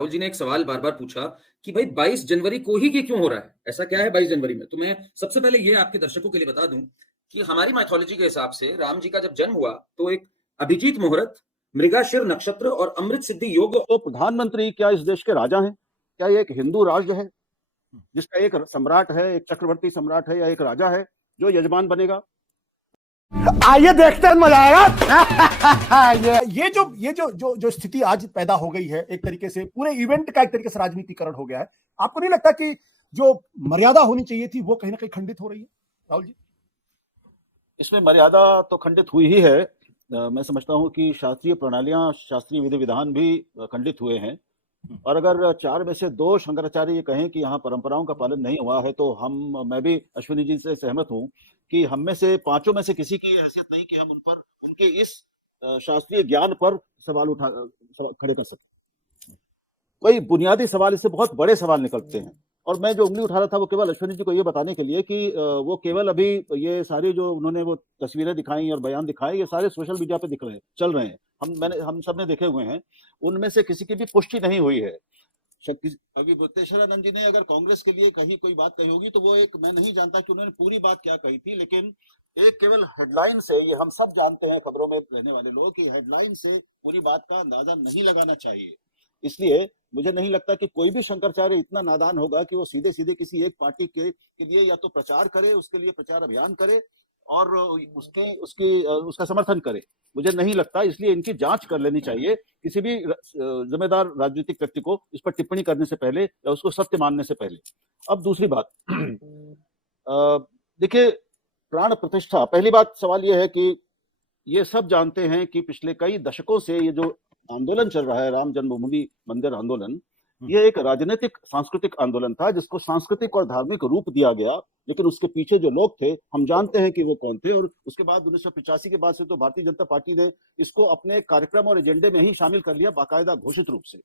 राहुल जी ने एक सवाल बार-बार पूछा कि भाई 22 जनवरी को ही ये क्यों हो रहा है? ऐसा क्या है 22 जनवरी में? तो मैं सबसे पहले ये आपके दर्शकों के लिए बता दूँ कि हमारी माइथोलॉजी के हिसाब से राम जी का जब जन्म हुआ, तो एक अभिजीत मुहूर्त, मृगशिर नक्षत्र और अमृत सिद्धि योग। तो प्रधानमंत्री क्या इस देश के राजा हैं? क्या ये एक हिंदू राज्य है जिसका एक सम्राट है, एक चक्रवर्ती सम्राट है, या एक राजा है जो यजमान बनेगा? आइए देखते हैं, मजा आएगा। ये जो स्थिति आज पैदा हो गई है, एक तरीके से पूरे इवेंट का एक तरीके से राजनीतिकरण हो गया है। आपको नहीं लगता कि जो मर्यादा होनी चाहिए थी वो कहीं ना कहीं खंडित हो रही है, राहुल जी? इसमें मर्यादा तो खंडित हुई ही है। मैं समझता हूं कि शास्त्रीय प्रणालियां, शास्त्रीय विधि विधान भी खंडित हुए हैं। और अगर 4 में से 2 शंकराचार्य ये कहें कि यहाँ परंपराओं का पालन नहीं हुआ है, तो मैं भी अश्विनी जी से सहमत हूं कि हम में से 5 में से किसी की ये हैसियत नहीं कि हम उन पर, उनके इस शास्त्रीय ज्ञान पर सवाल खड़े कर सके। कोई बुनियादी सवाल, इससे बहुत बड़े सवाल निकलते हैं। और मैं जो उंगली उठा रहा था वो केवल अश्विनी जी को ये बताने के लिए कि वो केवल अभी ये सारे जो उन्होंने वो तस्वीरें दिखाई और बयान दिखाए, ये सारे सोशल मीडिया पे दिख रहे हैं, चल रहे हैं, हम सब ने देखे हुए हैं। उनमें से किसी की भी पुष्टि नहीं हुई है। अभी मुक्तेश्वरानंद जी ने अगर कांग्रेस के लिए कोई बात कही होगी तो वो मैं नहीं जानता कि उन्होंने पूरी बात क्या कही थी, लेकिन एक केवल हेडलाइन से, ये हम सब जानते हैं खबरों में रहने वाले लोग, कि हेडलाइन से पूरी बात का अंदाजा नहीं लगाना चाहिए। इसलिए मुझे नहीं लगता कि कोई भी शंकराचार्य इतना नादान होगा कि वो सीधे सीधे किसी एक पार्टी के लिए या तो प्रचार करे, उसके लिए प्रचार अभियान करे और उसका समर्थन करे। मुझे नहीं लगता। इसलिए इनकी जांच कर लेनी चाहिए किसी भी जिम्मेदार राजनीतिक व्यक्ति को इस पर टिप्पणी करने से पहले या उसको सत्य मानने से पहले। अब दूसरी बात, देखिए, प्राण प्रतिष्ठा, पहली बात सवाल यह है कि ये सब जानते हैं कि पिछले कई दशकों से ये जो आंदोलन चल रहा है, राम जन्मभूमि मंदिर आंदोलन, ये एक राजनीतिक सांस्कृतिक आंदोलन था जिसको सांस्कृतिक और धार्मिक रूप दिया गया। लेकिन उसके पीछे जो लोग थे, हम जानते हैं कि वो कौन थे। और उसके बाद 1985 के बाद से तो भारतीय जनता पार्टी ने इसको अपने कार्यक्रम और एजेंडे में ही शामिल कर लिया, बाकायदा घोषित रूप से।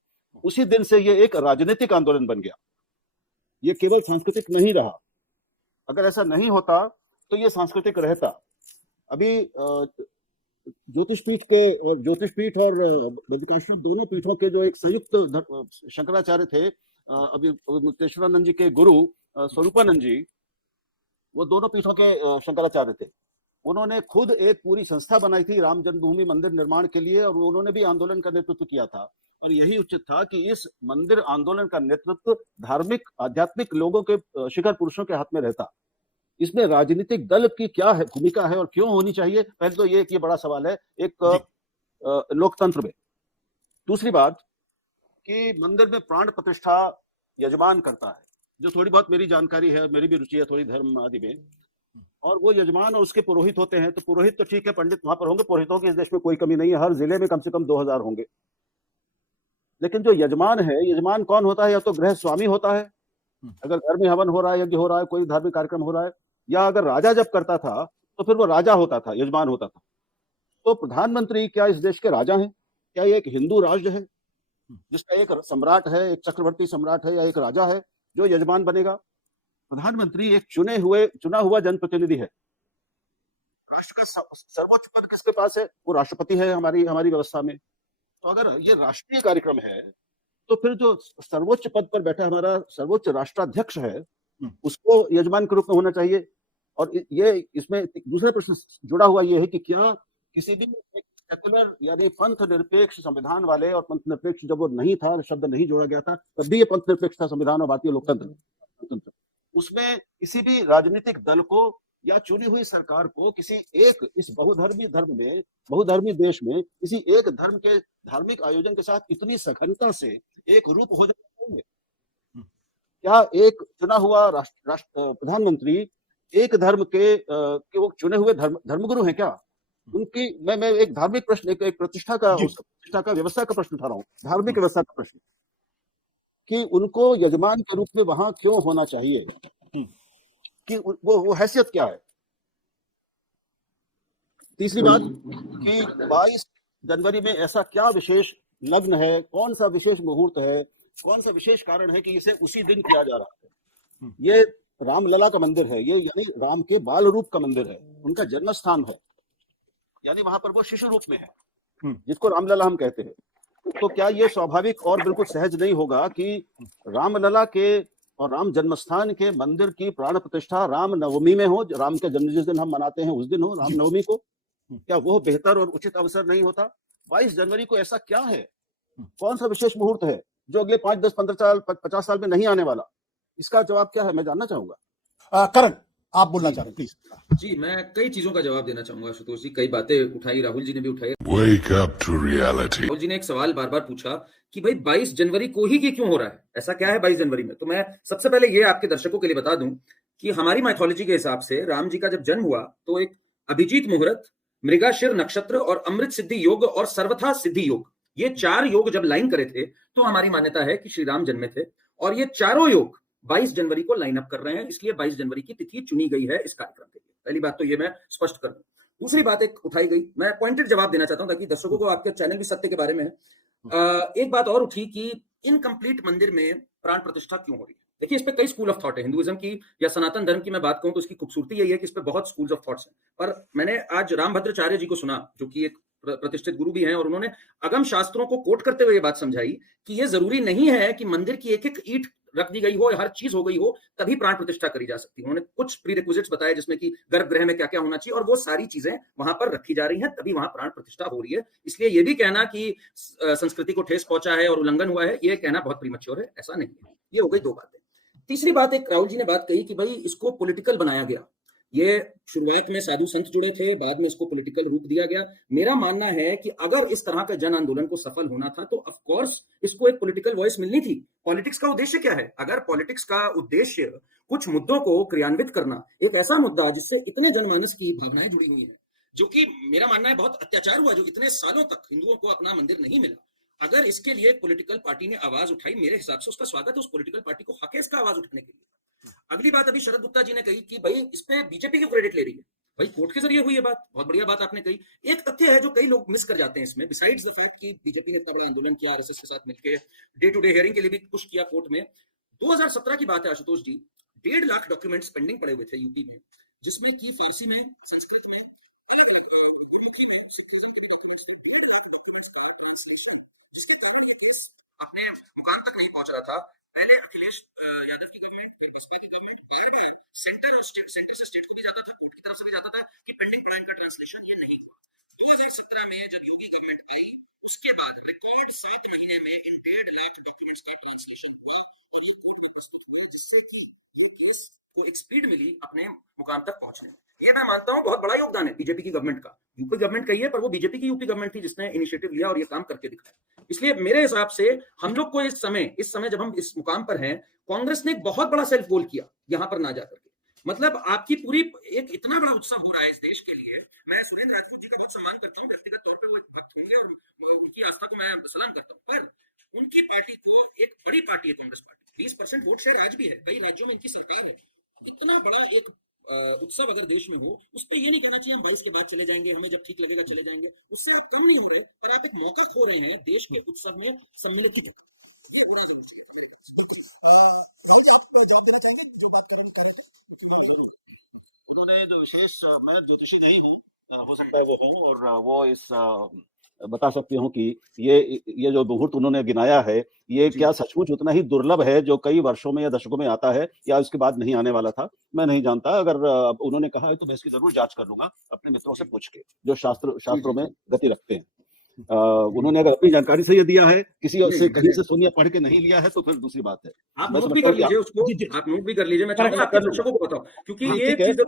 उसी दिन से ये एक राजनीतिक आंदोलन बन गया, ये केवल सांस्कृतिक नहीं रहा। अगर ऐसा नहीं होता तो ये सांस्कृतिक रहता। अभी ज्योतिषपीठ और बद्रिकाश्रम, दोनों पीठों के जो एक संयुक्त शंकराचार्य थे, अभी मुक्तेश्वरानंद जी के गुरु स्वरूपानंद जी, वो दोनों पीठों के शंकराचार्य थे। उन्होंने खुद एक पूरी संस्था बनाई थी राम जन्मभूमि मंदिर निर्माण के लिए, और उन्होंने भी आंदोलन का नेतृत्व किया था। और यही उचित था कि इस मंदिर आंदोलन का नेतृत्व धार्मिक आध्यात्मिक लोगों के, शिखर पुरुषों के हाथ में रहता। इसमें राजनीतिक दल की क्या है भूमिका है और क्यों होनी चाहिए, पहले तो ये बड़ा सवाल है एक लोकतंत्र में। दूसरी बात कि मंदिर में प्राण प्रतिष्ठा यजमान करता है, जो थोड़ी बहुत मेरी जानकारी है, मेरी भी रुचि है थोड़ी धर्म आदि में, और वो यजमान और उसके पुरोहित होते हैं। तो पुरोहित तो ठीक है, पंडित वहां पर होंगे, पुरोहितों की इस देश में कोई कमी नहीं है, हर जिले में कम से कम 2000 होंगे। लेकिन जो यजमान है, यजमान कौन होता है? या तो गृह स्वामी होता है, अगर घर में हवन हो रहा है, यज्ञ हो रहा है, कोई धार्मिक कार्यक्रम हो रहा है, या अगर राजा जब करता था तो फिर वो राजा होता था, यजमान होता था। तो प्रधानमंत्री क्या इस देश के राजा हैं? क्या ये एक हिंदू राज्य है जिसका एक सम्राट है, एक चक्रवर्ती सम्राट है, या एक राजा है जो यजमान बनेगा? प्रधानमंत्री एक चुना हुआ जनप्रतिनिधि है। राष्ट्र का सर्वोच्च पद किसके पास है? वो राष्ट्रपति है हमारी व्यवस्था में। तो अगर ये राष्ट्रीय कार्यक्रम है तो फिर जो सर्वोच्च पद पर बैठा हमारा सर्वोच्च राष्ट्राध्यक्ष है, उसको यजमान के रूप में होना चाहिए। और ये इसमें दूसरा प्रश्न जुड़ा हुआ ये है कि क्या किसी भी एक सेकुलर यानी पंथ निरपेक्ष संविधान वाले, और पंथ निरपेक्ष जब वो नहीं था, शब्द नहीं जोड़ा गया था, तब भी ये पंथ निरपेक्ष था संविधान और भारतीय लोकतंत्र, उसमें किसी भी राजनीतिक दल को या चुनी हुई सरकार को किसी एक इस बहुधर्मी देश में किसी एक धर्म के धार्मिक आयोजन के साथ इतनी सघनता से एक रूप हो जाना चाहिए? क्या एक चुना हुआ प्रधानमंत्री एक धर्म के वो चुने हुए धर्मगुरु हैं क्या? उनकी मैं एक धार्मिक प्रश्न, एक प्रतिष्ठा का व्यवस्था का प्रश्न उठा रहा हूं, धार्मिक व्यवस्था का प्रश्न, कि उनको यजमान के रूप में वहां क्यों होना चाहिए, कि वो हैसियत क्या है? तीसरी बात कि 22 जनवरी में ऐसा क्या विशेष लग्न है, कौन सा विशेष मुहूर्त है, कौन सा विशेष कारण है कि इसे उसी दिन किया जा रहा है? ये रामलला का मंदिर है, ये यानी राम के बाल रूप का मंदिर है, उनका जन्म स्थान है, यानी वहां पर वो शिशु रूप में है, जिसको रामलला हम कहते हैं। तो क्या ये स्वाभाविक और बिल्कुल सहज नहीं होगा कि रामलला के और राम जन्मस्थान के मंदिर की प्राण प्रतिष्ठा राम नवमी में हो, राम के जन्म जिस दिन हम मनाते हैं उस दिन हो, राम नवमी को? क्या वो बेहतर और उचित अवसर नहीं होता? 22 जनवरी को ऐसा क्या है, कौन सा विशेष मुहूर्त है जो अगले 5, 10, 15 साल 50 साल में नहीं आने वाला? इसका जवाब क्या है, मैं जानना चाहूंगा। करण, आप बोलना चाह रहे हैं, प्लीज। जी, मैं कई चीजों का जवाब देना चाहूंगा आशुतोष जी। कई बातें उठाई, राहुल जी ने भी उठाई। Wake up to reality. Rahul ji ने एक सवाल बार बार पूछा कि भाई 22 जनवरी को ही क्यों हो रहा है, ऐसा क्या है 22 जनवरी में? तो मैं सबसे पहले ये आपके दर्शकों के लिए बता दूं कि हमारी माइथोलॉजी के हिसाब से राम जी का जब जन्म हुआ तो एक अभिजीत मुहूर्त, मृगशिर नक्षत्र और अमृत सिद्धि योग और सर्वथा सिद्धि योग, ये 4 योग जब लाइन करे थे तो हमारी मान्यता है कि श्री राम जन्मे थे। और ये चारों योग 22 जनवरी को लाइन अप कर रहे हैं, इसलिए 22 जनवरी की तिथि चुनी गई है इस कार्यक्रम के लिए। पहली बात तो ये मैं स्पष्ट कर दूं। दूसरी बात एक उठाई गई, मैं पॉइंटेड जवाब देना चाहता हूं ताकि दर्शकों को, आपके चैनल भी सत्य के बारे में है। एक बात और उठी कि इनकम्प्लीट मंदिर में प्राण प्रतिष्ठा क्यों हो रही है। देखिए, इस पे कई स्कूल ऑफ थॉट है। हिंदुइज्म की या सनातन धर्म की मैं बात कहूं तो इसकी खूबसूरती यही है कि इस पे बहुत स्कूल्स ऑफ थॉट्स हैं। पर मैंने आज रामभद्राचार्य जी को सुना, जो कि एक प्रतिष्ठित गुरु भी हैं, और उन्होंने अगम शास्त्रों को कोट करते हुए ये बात समझाई कि ये जरूरी नहीं है कि मंदिर की एक एक ईंट रख दी गई हो, हर चीज हो गई हो तभी प्राण प्रतिष्ठा करी जा सकती है। उन्होंने कुछ प्रीरिक्विजिट्स बताए जिसमें कि गर्भगृह में क्या क्या होना चाहिए, और वो सारी चीजें वहां पर रखी जा रही हैं, तभी वहां प्राण प्रतिष्ठा हो रही है। इसलिए ये भी कहना कि संस्कृति को ठेस पहुंचा है और उल्लंघन हुआ है, ये कहना बहुत प्रीमच्योर है, ऐसा नहीं है। ये हो गई 2 बातें। तीसरी बात, एक राहुल जी ने बात कही कि भाई इसको पॉलिटिकल बनाया गया। ये शुरुआत में साधु संत जुड़े थे, बाद में इसको पॉलिटिकल रूप दिया गया। मेरा मानना है कि अगर इस तरह का जन आंदोलन को सफल होना था तो ऑफ कोर्स इसको एक पॉलिटिकल वॉइस मिलनी थी। पॉलिटिक्स का उद्देश्य क्या है? अगर पॉलिटिक्स का उद्देश्य कुछ मुद्दों को क्रियान्वित करना, एक ऐसा मुद्दा जिससे इतने जनमानस की भावनाएं जुड़ी हुई हैं, जो कि मेरा मानना है बहुत अत्याचार हुआ, जो इतने सालों तक हिंदुओं को अपना मंदिर नहीं मिला, अगर इसके लिए एक पॉलिटिकल पार्टी ने आवाज उठाई, मेरे हिसाब से उसका स्वागत है। उस पॉलिटिकल पार्टी को हक है इसका आवाज उठाने के लिए। अगली बात, अभी शरद गुप्ता जी ने कही कि भाई इस पे बीजेपी क्यों क्रेडिट ले रही है। भाई कोर्ट के जरिए हुई है बात, बहुत बढ़िया बात आपने कही। एक तथ्य है जो कई लोग मिस कर जाते हैं इसमें, बिसाइड्स द फैक्ट कि बीजेपी ने इतना बड़ा आंदोलन किया, आरएसएस के साथ मिलकर डे टू डे हियरिंग के लिए भी पुश किया कोर्ट में। 2017 की बात है आशुतोष जी, 1.5 लाख डॉक्यूमेंट्स पेंडिंग पड़े हुए थे यूपी में, जिसमें कि फारसी में, संस्कृत में, अलग अलग गुरमुखी में, सिखिज्म के भी डॉक्यूमेंट्स थे। 1.5 लाख डॉक्यूमेंट्स का ट्रांसलेशन, जिसके कारण ये केस अपने मुकाम तक नहीं पहुंच रहा था। पहले अखिलेश यादव की गवर्नमेंट, फिर बसपा की गवर्नमेंट, बार बार सेंटर से स्टेट को भी जाता था, कोर्ट की तरफ से भी जाता था कि पेंडिंग पड़ा इनका ट्रांसलेशन, ये नहीं हुआ। 2017 में जब योगी गवर्नमेंट आई, उसके बाद रिकॉर्ड 7 महीने में इन 1.5 लाख डॉक्यूमेंट्स का ट्रांसलेशन हुआ और ये कोर्ट में प्रस्तुत हुए, जिससे कि ये केस को एक स्पीड मिली अपने मुकाम तक पहुंचने में। ये मैं मानता हूं बहुत बड़ा योगदान है बीजेपी की गवर्नमेंट का। यूपी गवर्नमेंट कही है, पर वो बीजेपी की यूपी गवर्नमेंट थी जिसने इनिशिएटिव लिया और ये काम करके दिखाया। इसलिए मेरे हिसाब से हम लोग को इस समय जब हम इस मुकाम पर हैं, कांग्रेस ने एक बहुत बड़ा सेल्फ गोल किया यहां पर ना जाकर के। मतलब आपकी पूरी एक इतना बड़ा उत्सव हो रहा है इस देश के लिए। मैं सुरेंद्र राजपूत जी का बहुत सम्मान करता हूं, व्यक्तिगत तौर पे वो एक भक्त होंगे और उनकी आस्था को मैं सलाम करता हूं, पर उनकी पार्टी को, एक बड़ी पार्टी है कांग्रेस पार्टी, 20% वोट शेयर आज भी है, कई राज्यों में इनकी सरकार है। इतना बड़ा एक उत्सव अगर देश में हो, उस पर यह नहीं कहना चाहिए हम 22 के बाद चले जाएंगे, हमें जब ठीक लगेगा चले जाएंगे। उससे आप कम नहीं हो रहे, पर आप एक मौका खो रहे हैं देश के उत्सव में सम्मिलित होने का। ये होना जरूर चाहिए था मेरे ख्याल से। बिल्कुल। राहुल जी, आप जवाब देना चाहेंगे जो बात करण कह रहे थे? क्योंकि जरूर। उन्होंने जो विशेष, मैं ज्योतिषी नहीं हूं, हो सकता है वो हो, और वो इस बता सकती हूँ कि ये जो मुहूर्त उन्होंने गिनाया है, ये क्या सचमुच उतना ही दुर्लभ है जो कई वर्षों में या दशकों में आता है, या उसके बाद नहीं आने वाला था, मैं नहीं जानता। अगर उन्होंने कहा है तो मैं इसकी जरूर जांच कर लूंगा अपने मित्रों से पूछ के, जो शास्त्रों में गति रखते हैं। उन्होंने अगर अपनी जानकारी से ये दिया है, किसी से कहीं से सुनिया पढ़ के नहीं लिया है, तो फिर दूसरी बात है। आप नोट भी कर लीजिए उसको, आप नोट भी कर लीजिए, मैं चाहूंगा आपके दर्शकों को बताओ, क्योंकि ये चीज